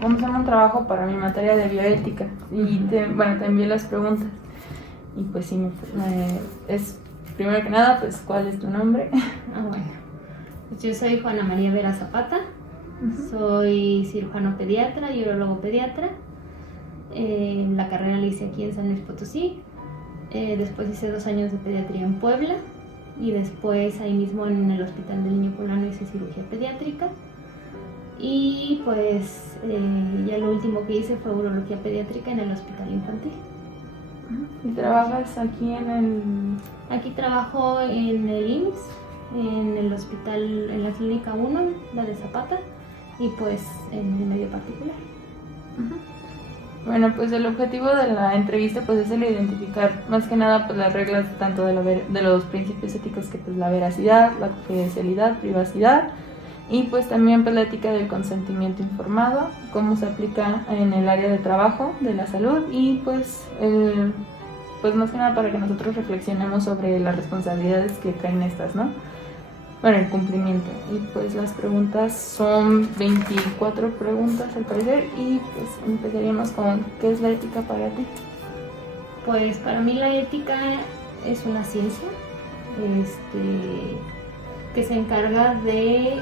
vamos a hacer un trabajo para mi materia de bioética y te envié las preguntas y pues sí, es primero que nada, pues ¿cuál es tu nombre? Bueno, pues yo soy Juana María Vera Zapata, soy cirujano pediatra y urologo pediatra. La carrera la hice aquí en San Luis Potosí, después hice 2 años de pediatría en Puebla y después ahí mismo en el Hospital del Niño Poblano hice cirugía pediátrica. Y pues ya lo último que hice fue urología pediátrica en el hospital infantil. ¿Y trabajas aquí en el...? Aquí trabajo en el IMSS, en el hospital, en la clínica 1, la de Zapata, y pues en el medio particular. Bueno, pues el objetivo de la entrevista pues es el identificar más que nada pues las reglas tanto de los principios éticos que pues la veracidad, la confidencialidad, privacidad y pues también pues la ética del consentimiento informado, cómo se aplica en el área de trabajo de la salud y pues más que nada para que nosotros reflexionemos sobre las responsabilidades que traen estas, ¿no? Bueno, el cumplimiento. Y pues las preguntas son 24 preguntas al parecer y pues empezaríamos con ¿qué es la ética para ti? Pues para mí la ética es una ciencia que se encarga de,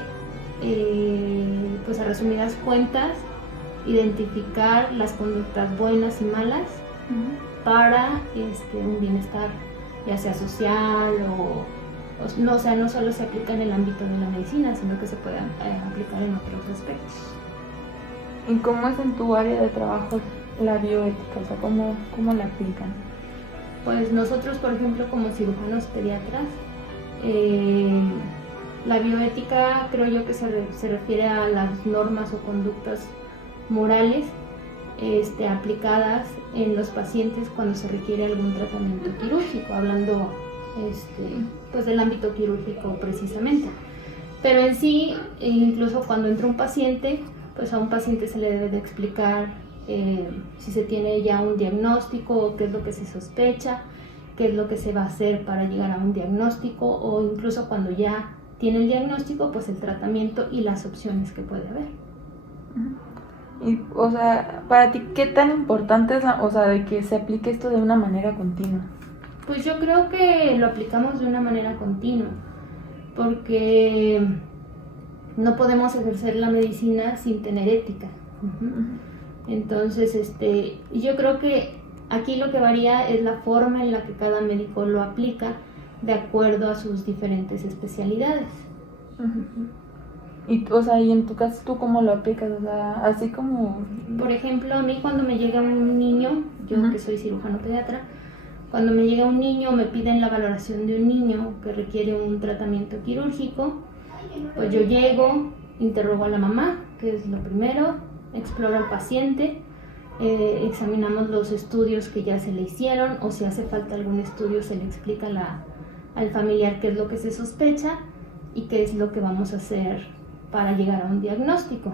pues a resumidas cuentas, identificar las conductas buenas y malas para un bienestar, ya sea social no solo se aplica en el ámbito de la medicina, sino que se puede aplicar en otros aspectos. ¿Y cómo es en tu área de trabajo la bioética? O sea, ¿cómo la aplican? Pues nosotros, por ejemplo, como cirujanos pediatras, la bioética creo yo que se refiere a las normas o conductas morales aplicadas en los pacientes cuando se requiere algún tratamiento quirúrgico, hablando pues del ámbito quirúrgico precisamente. Pero en sí, incluso cuando entra un paciente, pues a un paciente se le debe de explicar si se tiene ya un diagnóstico, qué es lo que se sospecha, qué es lo que se va a hacer para llegar a un diagnóstico, o incluso cuando ya tiene el diagnóstico, pues el tratamiento y las opciones que puede haber. Y, o sea, para ti, ¿qué tan importante es de que se aplique esto de una manera continua? Pues yo creo que lo aplicamos de una manera continua, porque no podemos ejercer la medicina sin tener ética. Entonces, yo creo que aquí lo que varía es la forma en la que cada médico lo aplica de acuerdo a sus diferentes especialidades. Y, y en tu caso, ¿tú cómo lo aplicas? O sea, así como... Por ejemplo, a mí cuando me llega un niño, yo que soy cirujano pediatra, cuando me llega un niño, me piden la valoración de un niño que requiere un tratamiento quirúrgico, pues yo llego, interrogo a la mamá, que es lo primero, exploro al paciente, examinamos los estudios que ya se le hicieron, o si hace falta algún estudio se le explica al familiar qué es lo que se sospecha y qué es lo que vamos a hacer para llegar a un diagnóstico.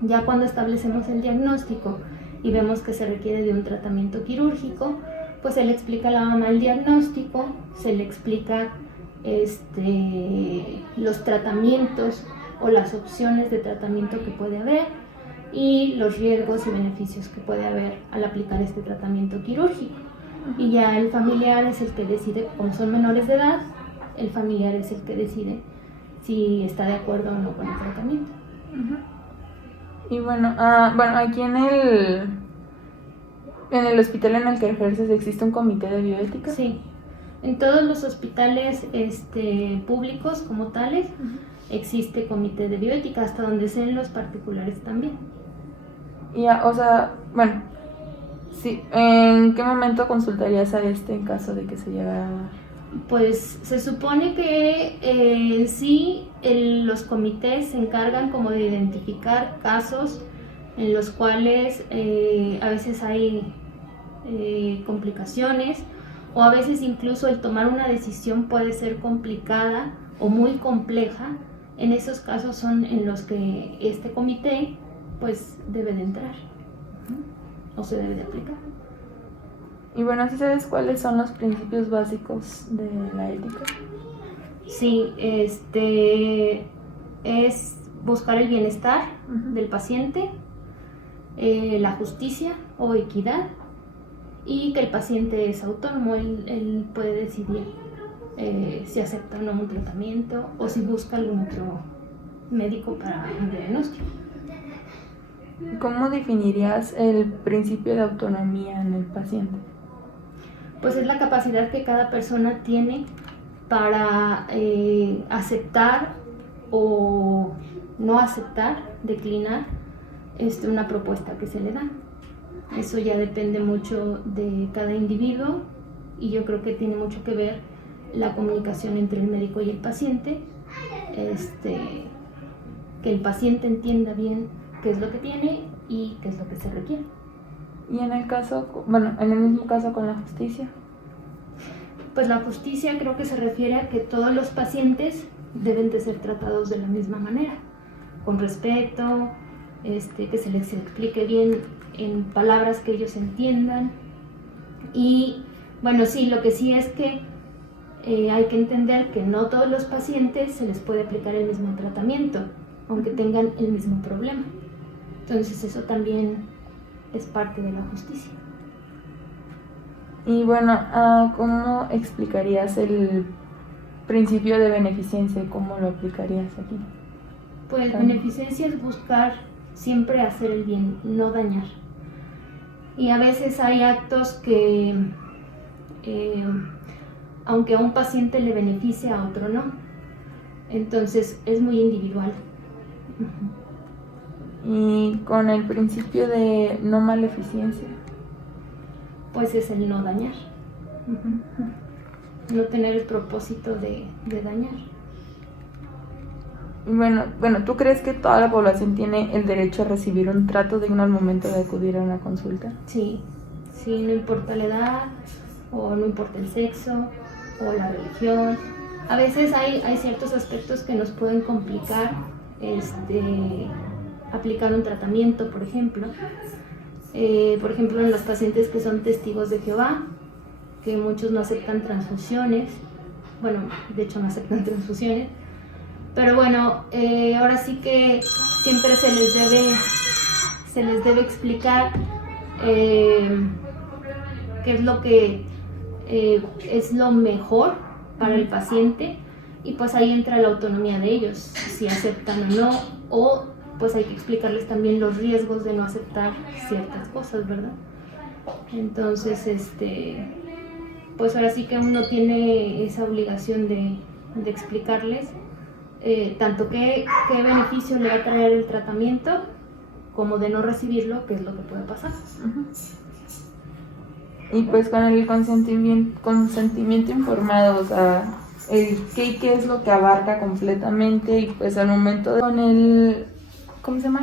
Ya cuando establecemos el diagnóstico y vemos que se requiere de un tratamiento quirúrgico, pues se le explica a la mamá el diagnóstico, se le explica los tratamientos o las opciones de tratamiento que puede haber y los riesgos y beneficios que puede haber al aplicar este tratamiento quirúrgico. Y ya el familiar es el que decide, como son menores de edad, el familiar es el que decide si está de acuerdo o no con el tratamiento. Y bueno, aquí en el hospital en el que ejerces, ¿existe un comité de bioética? Sí, en todos los hospitales públicos como tales existe comité de bioética, hasta donde sea en los particulares también. Y, sí, ¿en qué momento consultarías a en caso de que se llegara a dar? Pues se supone que en sí los comités se encargan como de identificar casos en los cuales a veces hay complicaciones, o a veces incluso el tomar una decisión puede ser complicada o muy compleja. En esos casos son en los que este comité pues debe de entrar o se debe de aplicar. Y bueno, ¿sí sabes cuáles son los principios básicos de la ética? Sí, buscar el bienestar del paciente, la justicia o equidad, y que el paciente es autónomo, él puede decidir si acepta o no un tratamiento o si busca algún otro médico para un diagnóstico. ¿Cómo definirías el principio de autonomía en el paciente? Pues es la capacidad que cada persona tiene para aceptar o no aceptar, declinar una propuesta que se le da. Eso ya depende mucho de cada individuo y yo creo que tiene mucho que ver la comunicación entre el médico y el paciente, que el paciente entienda bien qué es lo que tiene y qué es lo que se requiere. Y en el caso, en el mismo caso con la justicia. Pues la justicia creo que se refiere a que todos los pacientes deben de ser tratados de la misma manera, con respeto, que se les explique bien en palabras que ellos entiendan. Y bueno, sí, lo que sí es que hay que entender que no todos los pacientes se les puede aplicar el mismo tratamiento, aunque tengan el mismo problema. Entonces eso también es parte de la justicia. Y bueno, ¿cómo explicarías el principio de beneficencia? ¿Cómo lo aplicarías aquí? Pues beneficencia es buscar siempre hacer el bien, no dañar. Y a veces hay actos que, aunque a un paciente le beneficia, a otro no. Entonces es muy individual. Y con el principio de no maleficencia. Pues es el no dañar. No tener el propósito de dañar. Bueno, ¿tú crees que toda la población tiene el derecho a recibir un trato digno al momento de acudir a una consulta? Sí, no importa la edad, o no importa el sexo, o la religión. A veces hay ciertos aspectos que nos pueden complicar aplicar un tratamiento, por ejemplo. Por ejemplo, en los pacientes que son testigos de Jehová, que muchos no aceptan transfusiones, bueno, de hecho no aceptan transfusiones, pero bueno, ahora sí que siempre se les debe explicar qué es lo que es lo mejor para el paciente, y pues ahí entra la autonomía de ellos, si aceptan o no, o pues hay que explicarles también los riesgos de no aceptar ciertas cosas, ¿verdad? Entonces, pues ahora sí que uno tiene esa obligación de explicarles tanto qué beneficio le va a traer el tratamiento, como de no recibirlo, qué es lo que puede pasar. Y pues con el consentimiento informado, o sea, qué es lo que abarca completamente, y pues al momento con el, ¿cómo se llama?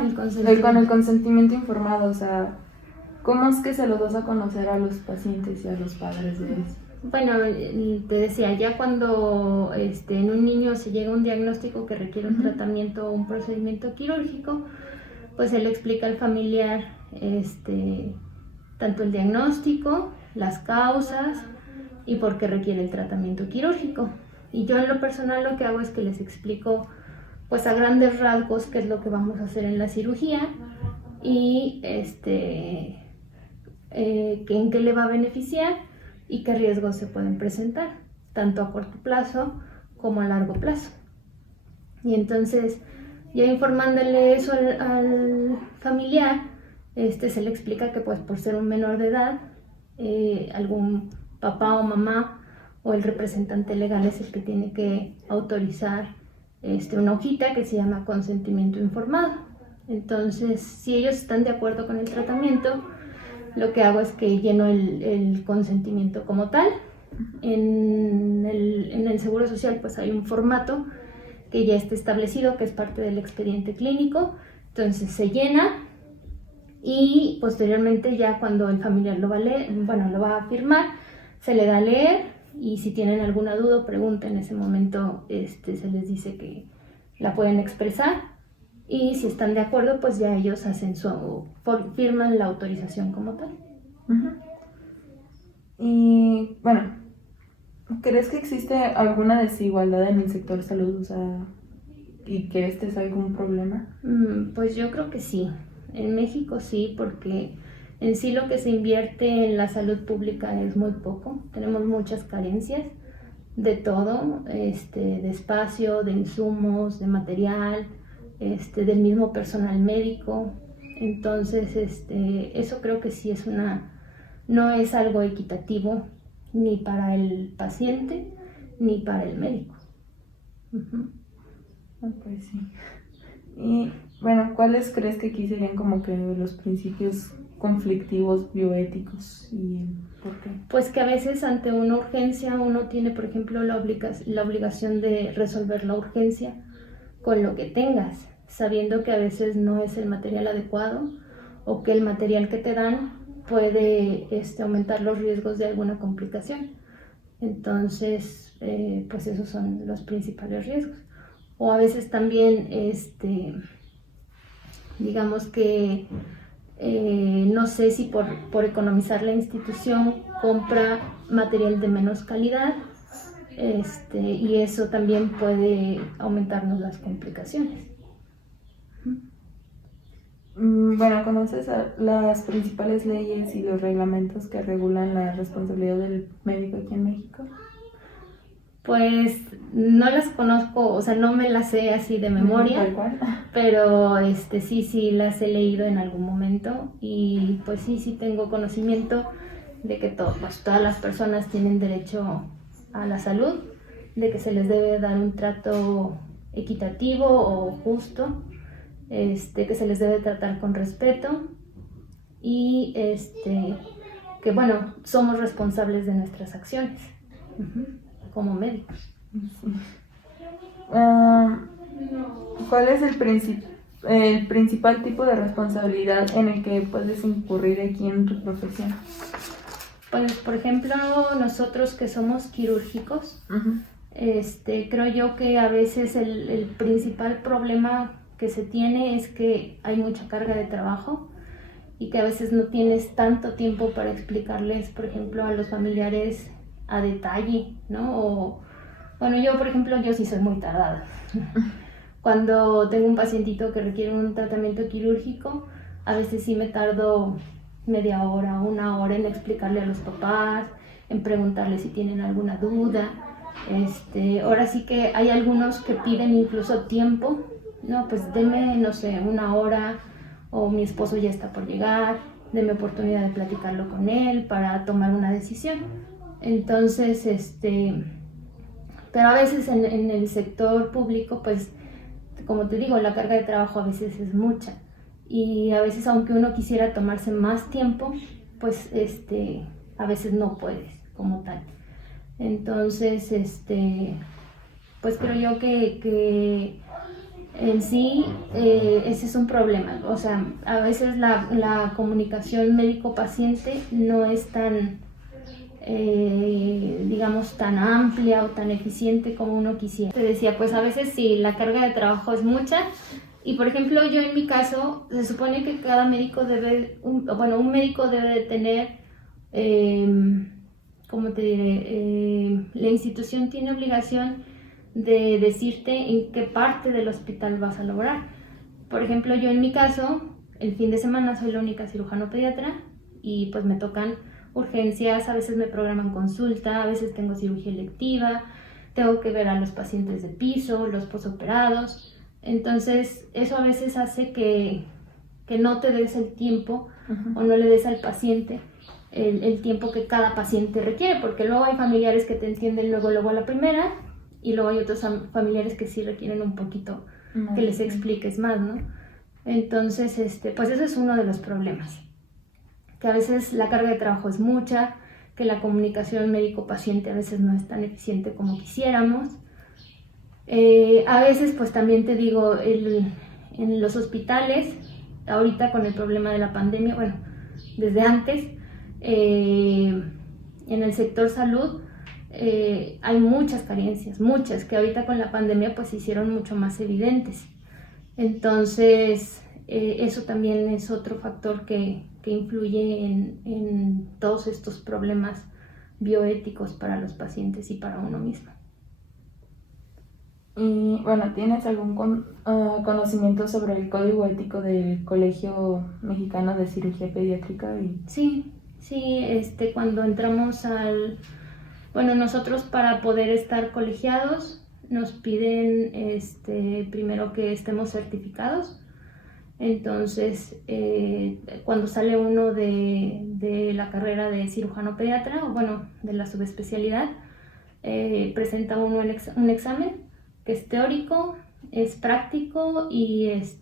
Con el consentimiento informado, o sea, ¿cómo es que se los das a conocer a los pacientes y a los padres de ellos? Bueno, te decía, ya cuando en un niño se llega a un diagnóstico que requiere un tratamiento o un procedimiento quirúrgico, pues él explica al familiar tanto el diagnóstico, las causas y por qué requiere el tratamiento quirúrgico. Y yo en lo personal lo que hago es que les explico pues a grandes rasgos qué es lo que vamos a hacer en la cirugía y en qué le va a beneficiar y qué riesgos se pueden presentar, tanto a corto plazo como a largo plazo. Y entonces, ya informándole eso al familiar, se le explica que pues por ser un menor de edad, algún papá o mamá o el representante legal es el que tiene que autorizar una hojita que se llama consentimiento informado. Entonces, si ellos están de acuerdo con el tratamiento, lo que hago es que lleno el consentimiento como tal. En el Seguro Social pues hay un formato que ya está establecido, que es parte del expediente clínico. Entonces se llena y posteriormente ya cuando el familiar lo va a leer, lo va a firmar, se le da a leer, y si tienen alguna duda o pregunta en ese momento se les dice que la pueden expresar. Y si están de acuerdo, pues ya ellos firman la autorización como tal. Y bueno, ¿crees que existe alguna desigualdad en el sector salud? O sea, y que este es algún problema? Pues yo creo que sí. En México sí, porque en sí lo que se invierte en la salud pública es muy poco. Tenemos muchas carencias de todo, de espacio, de insumos, de material, del mismo personal médico. Entonces, eso creo que sí no es algo equitativo ni para el paciente ni para el médico. Uh-huh. Pues sí. Y bueno, ¿cuáles crees que aquí serían como que los principios conflictivos bioéticos y por qué? Pues que a veces ante una urgencia uno tiene, por ejemplo, la obligación de resolver la urgencia con lo que tengas, sabiendo que a veces no es el material adecuado o que el material que te dan puede aumentar los riesgos de alguna complicación. Entonces, pues esos son los principales riesgos. O a veces también, digamos que no sé si por economizar la institución compra material de menos calidad, y eso también puede aumentarnos las complicaciones. Bueno, ¿conoces las principales leyes y los reglamentos que regulan la responsabilidad del médico aquí en México? Pues no las conozco, o sea, no me las sé así de memoria, Tal cual. pero sí las he leído en algún momento y pues sí tengo conocimiento de que pues, todas las personas tienen derecho a la salud, de que se les debe dar un trato equitativo o justo, que se les debe tratar con respeto y que bueno, somos responsables de nuestras acciones. Uh-huh. Como médicos. ¿Cuál es el principal tipo de responsabilidad en el que puedes incurrir aquí en tu profesión? Pues, por ejemplo, nosotros que somos quirúrgicos, uh-huh. Creo yo que a veces el principal problema que se tiene es que hay mucha carga de trabajo y que a veces no tienes tanto tiempo para explicarles, por ejemplo, a los familiares a detalle, ¿no? O, bueno, yo, por ejemplo, yo sí soy muy tardada. Cuando tengo un pacientito que requiere un tratamiento quirúrgico, a veces sí me tardo media hora, una hora en explicarle a los papás, en preguntarles si tienen alguna duda. Ahora sí que hay algunos que piden incluso tiempo, no, pues deme, no sé, una hora, o mi esposo ya está por llegar, deme oportunidad de platicarlo con él para tomar una decisión. Entonces, pero a veces en el sector público, pues, como te digo, la carga de trabajo a veces es mucha. Y a veces, aunque uno quisiera tomarse más tiempo, pues, a veces no puedes, como tal. Entonces, pues creo yo que en sí ese es un problema. O sea, a veces la comunicación médico-paciente no es tan... digamos, tan amplia o tan eficiente como uno quisiera. Te decía, pues a veces sí, la carga de trabajo es mucha y, por ejemplo, yo en mi caso, se supone que cada médico un médico debe de tener, ¿cómo te diré? La institución tiene obligación de decirte en qué parte del hospital vas a laborar. Por ejemplo, yo en mi caso, el fin de semana soy la única cirujano pediatra y pues me tocan urgencias, a veces me programan consulta, a veces tengo cirugía electiva, tengo que ver a los pacientes de piso, los posoperados. Entonces, eso a veces hace que no te des el tiempo uh-huh. o no le des al paciente el tiempo que cada paciente requiere, porque luego hay familiares que te entienden luego a la primera y luego hay otros familiares que sí requieren un poquito uh-huh. que les expliques más, ¿no? Entonces, pues ese es uno de los problemas. Que a veces la carga de trabajo es mucha, que la comunicación médico-paciente a veces no es tan eficiente como quisiéramos. A veces, pues también te digo, en los hospitales, ahorita con el problema de la pandemia, bueno, desde antes, en el sector salud hay muchas carencias, muchas, que ahorita con la pandemia pues se hicieron mucho más evidentes. Entonces, eso también es otro factor que influye en todos estos problemas bioéticos para los pacientes y para uno mismo. Y bueno, ¿tienes algún conocimiento sobre el código ético del Colegio Mexicano de Cirugía Pediátrica? Sí, cuando entramos bueno, nosotros para poder estar colegiados nos piden primero que estemos certificados. Entonces, cuando sale uno de la carrera de cirujano pediatra, o bueno, de la subespecialidad, presenta uno un examen que es teórico, es práctico y es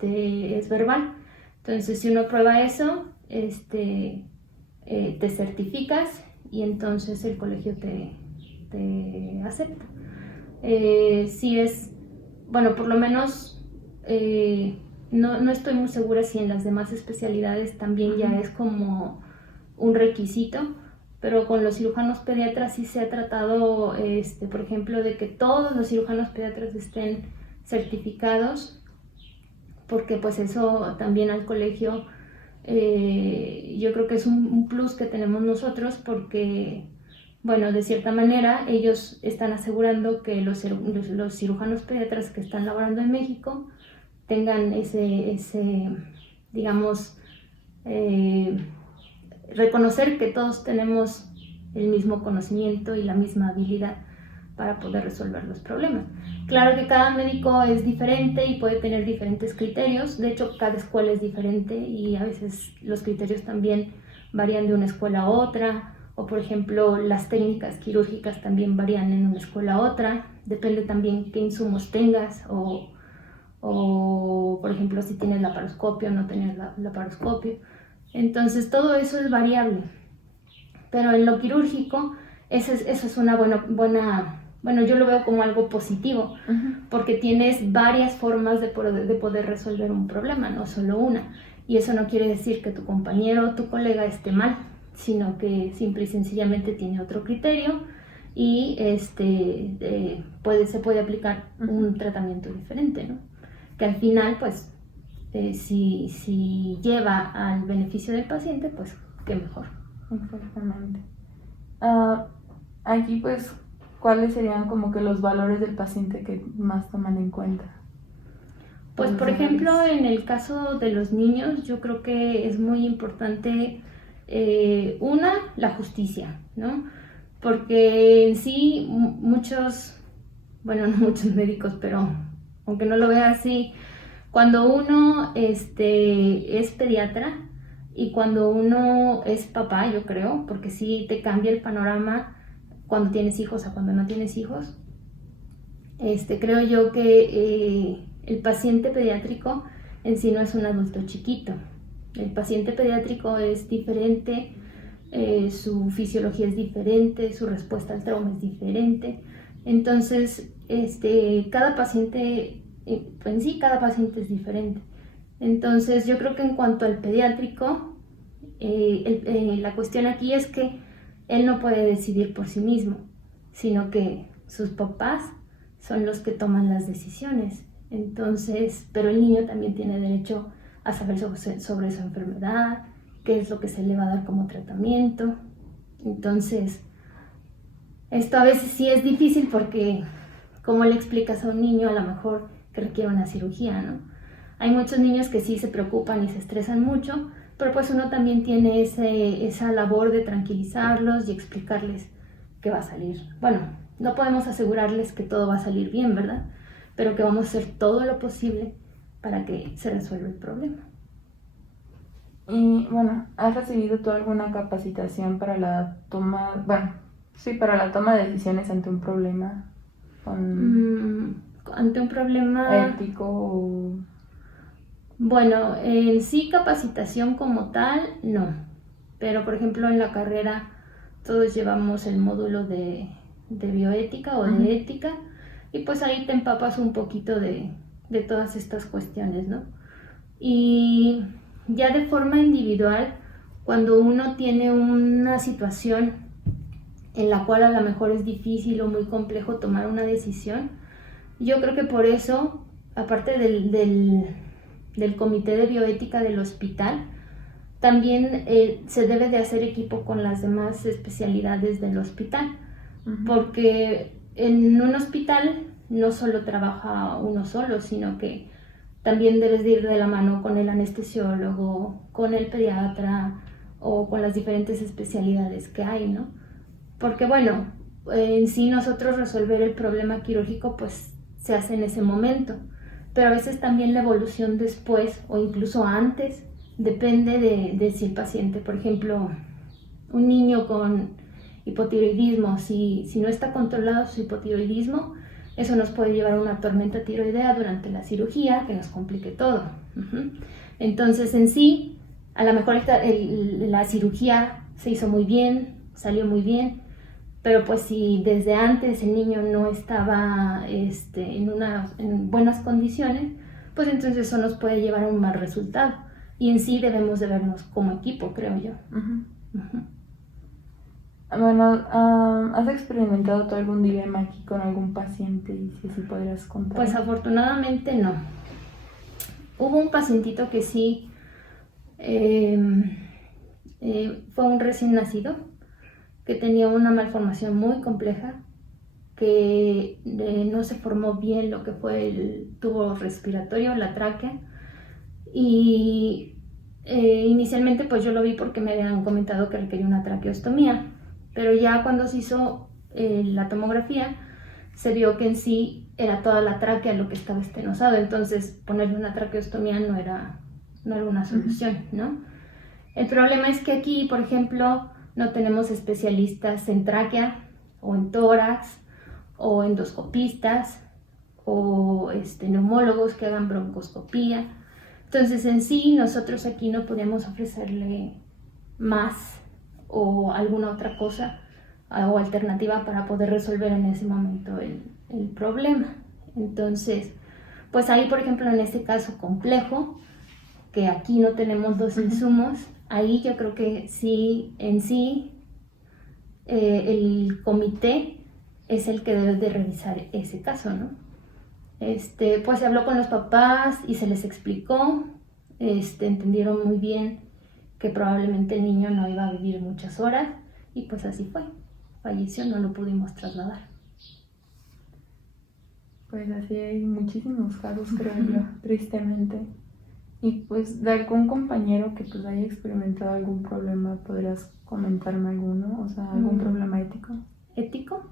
verbal. Entonces, si uno aprueba eso, te certificas y entonces el colegio te acepta. Si es, bueno, por lo menos no estoy muy segura si en las demás especialidades también ya es como un requisito, pero con los cirujanos pediatras sí se ha tratado, por ejemplo, de que todos los cirujanos pediatras estén certificados, porque pues eso también al colegio yo creo que es un plus que tenemos nosotros, porque bueno, de cierta manera ellos están asegurando que los cirujanos pediatras que están laborando en México tengan digamos, reconocer que todos tenemos el mismo conocimiento y la misma habilidad para poder resolver los problemas. Claro que cada médico es diferente y puede tener diferentes criterios. De hecho, cada escuela es diferente y a veces los criterios también varían de una escuela a otra. O por ejemplo, las técnicas quirúrgicas también varían en una escuela a otra. Depende también qué insumos tengas o por ejemplo, si tienes laparoscopio o no tienes laparoscopio. Entonces, todo eso es variable. Pero en lo quirúrgico, eso es una buena, bueno, yo lo veo como algo positivo, porque tienes varias formas de poder resolver un problema, no solo una. Y eso no quiere decir que tu compañero o tu colega esté mal, sino que simple y sencillamente tiene otro criterio y se puede aplicar un tratamiento diferente, ¿no? Que al final, pues, si lleva al beneficio del paciente, pues, qué mejor. Exactamente. Aquí, pues, ¿cuáles serían como que los valores del paciente que más toman en cuenta? Pues, por ejemplo, en el caso de los niños, yo creo que es muy importante, la justicia, ¿no? Porque en sí, muchos, bueno, no muchos médicos, pero aunque no lo vea así, cuando uno es pediatra y cuando uno es papá, yo creo, porque sí te cambia el panorama cuando tienes hijos a cuando no tienes hijos, creo yo que el paciente pediátrico en sí no es un adulto chiquito. El paciente pediátrico es diferente, su fisiología es diferente, su respuesta al trauma es diferente. Entonces, cada paciente, en sí, cada paciente es diferente. Entonces, yo creo que en cuanto al pediátrico, la cuestión aquí es que él no puede decidir por sí mismo, sino que sus papás son los que toman las decisiones. Entonces, pero el niño también tiene derecho a saber sobre su enfermedad, qué es lo que se le va a dar como tratamiento. Entonces, esto a veces sí es difícil porque, ¿cómo le explicas a un niño a lo mejor que requiere una cirugía, no? Hay muchos niños que sí se preocupan y se estresan mucho, pero pues uno también tiene esa labor de tranquilizarlos y explicarles que va a salir. Bueno, no podemos asegurarles que todo va a salir bien, ¿verdad? Pero que vamos a hacer todo lo posible para que se resuelva el problema. Y bueno, ¿has recibido tú alguna capacitación para la toma, para la toma de decisiones ante un problema? Ante un problema ético. Bueno, en sí capacitación como tal, no. Pero por ejemplo en la carrera todos llevamos el módulo de bioética o de ética, y pues ahí te empapas un poquito de todas estas cuestiones, ¿no? Y ya de forma individual, cuando uno tiene una situación en la cual a lo mejor es difícil o muy complejo tomar una decisión, yo creo que por eso, aparte del comité de bioética del hospital, también se debe de hacer equipo con las demás especialidades del hospital, porque en un hospital no solo trabaja uno solo, sino que también debes de ir de la mano con el anestesiólogo, con el pediatra o con las diferentes especialidades que hay, ¿no? Porque bueno, en sí nosotros resolver el problema quirúrgico pues se hace en ese momento, pero a veces también la evolución después o incluso antes depende de si el paciente, por ejemplo, un niño con hipotiroidismo, si no está controlado su hipotiroidismo, eso nos puede llevar a una tormenta tiroidea durante la cirugía que nos complique todo. Entonces en sí, a lo mejor la cirugía se hizo muy bien, salió muy bien, pero pues si desde antes el niño no estaba en buenas condiciones, pues entonces eso nos puede llevar a un mal resultado. Y en sí debemos de vernos como equipo, creo yo. Bueno, ¿has experimentado tú algún dilema aquí con algún paciente? Y si sí podrías contar. Pues afortunadamente no. Hubo un pacientito que sí fue un recién nacido, que tenía una malformación muy compleja, que no se formó bien lo que fue el tubo respiratorio, la tráquea, y inicialmente pues yo lo vi porque me habían comentado que requería una traqueostomía, pero ya cuando se hizo la tomografía se vio que en sí era toda la tráquea lo que estaba estenosado, entonces ponerle una traqueostomía no era una solución, ¿no? El problema es que aquí, por ejemplo, no tenemos especialistas en tráquea o en tórax o endoscopistas o neumólogos que hagan broncoscopía. Entonces en sí nosotros aquí no podemos ofrecerle más o alguna otra cosa o alternativa para poder resolver en ese momento el problema. Entonces, pues ahí por ejemplo en este caso complejo, que aquí no tenemos los insumos, ahí yo creo que sí, en sí, el comité es el que debe de revisar ese caso, ¿no? Pues se habló con los papás y se les explicó, entendieron muy bien que probablemente el niño no iba a vivir muchas horas y pues así fue, falleció, no lo pudimos trasladar. Pues así hay muchísimos casos, creo yo, tristemente. Y pues de algún compañero que pues haya experimentado algún problema, ¿podrías comentarme alguno? O sea, algún problema ético. ¿Ético?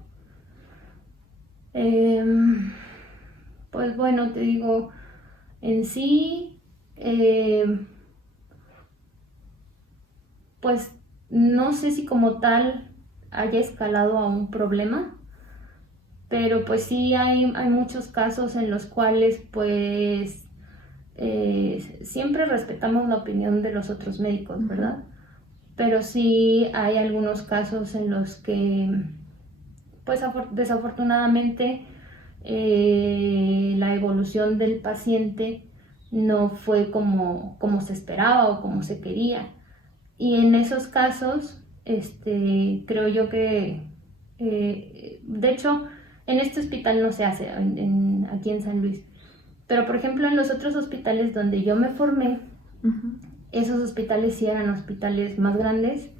Pues bueno, te digo, en sí, pues no sé si como tal haya escalado a un problema, pero pues sí hay muchos casos en los cuales pues siempre respetamos la opinión de los otros médicos, ¿verdad? Pero sí hay algunos casos en los que pues desafortunadamente la evolución del paciente no fue como se esperaba o como se quería. Y en esos casos, creo yo que, de hecho, en este hospital no se hace, aquí en San Luis. Pero, por ejemplo, en los otros hospitales donde yo me formé, esos hospitales sí eran hospitales más grandes,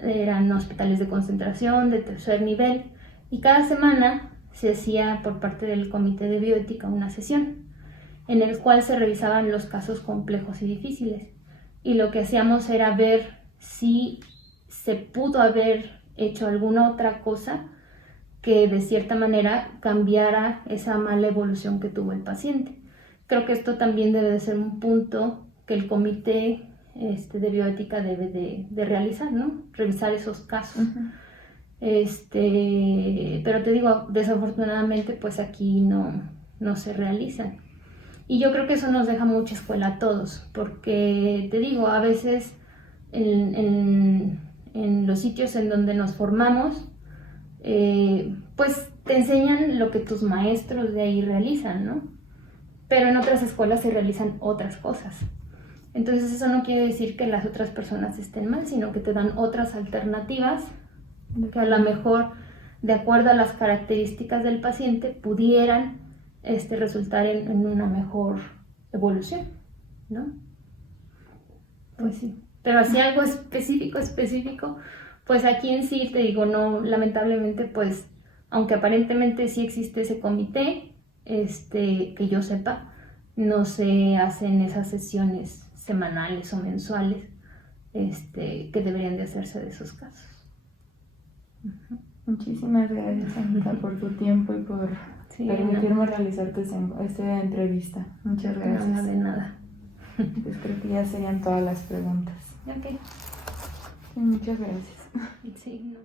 eran hospitales de concentración, de tercer nivel, y cada semana se hacía por parte del comité de bioética una sesión en el cual se revisaban los casos complejos y difíciles. Y lo que hacíamos era ver si se pudo haber hecho alguna otra cosa que de cierta manera cambiara esa mala evolución que tuvo el paciente. Creo que esto también debe de ser un punto que el comité de bioética debe de realizar, ¿no? Revisar esos casos. Pero te digo, desafortunadamente pues aquí no se realizan. Y yo creo que eso nos deja mucha escuela a todos, porque te digo, a veces en los sitios en donde nos formamos, pues te enseñan lo que tus maestros de ahí realizan, ¿no? Pero en otras escuelas se realizan otras cosas. Entonces eso no quiere decir que las otras personas estén mal, sino que te dan otras alternativas que a lo mejor, de acuerdo a las características del paciente, pudieran resultar en una mejor evolución, ¿no? Pues sí. Pero así algo específico, pues aquí en sí te digo, no, lamentablemente, pues, aunque aparentemente sí existe ese comité, que yo sepa, no se hacen esas sesiones semanales o mensuales que deberían de hacerse de esos casos. Muchísimas gracias, Anita, por tu tiempo y por permitirme realizarte esta entrevista. Muchas gracias. Nada de nada. Pues creo que ya serían todas las preguntas. Ok. Muchas gracias. Sí, no.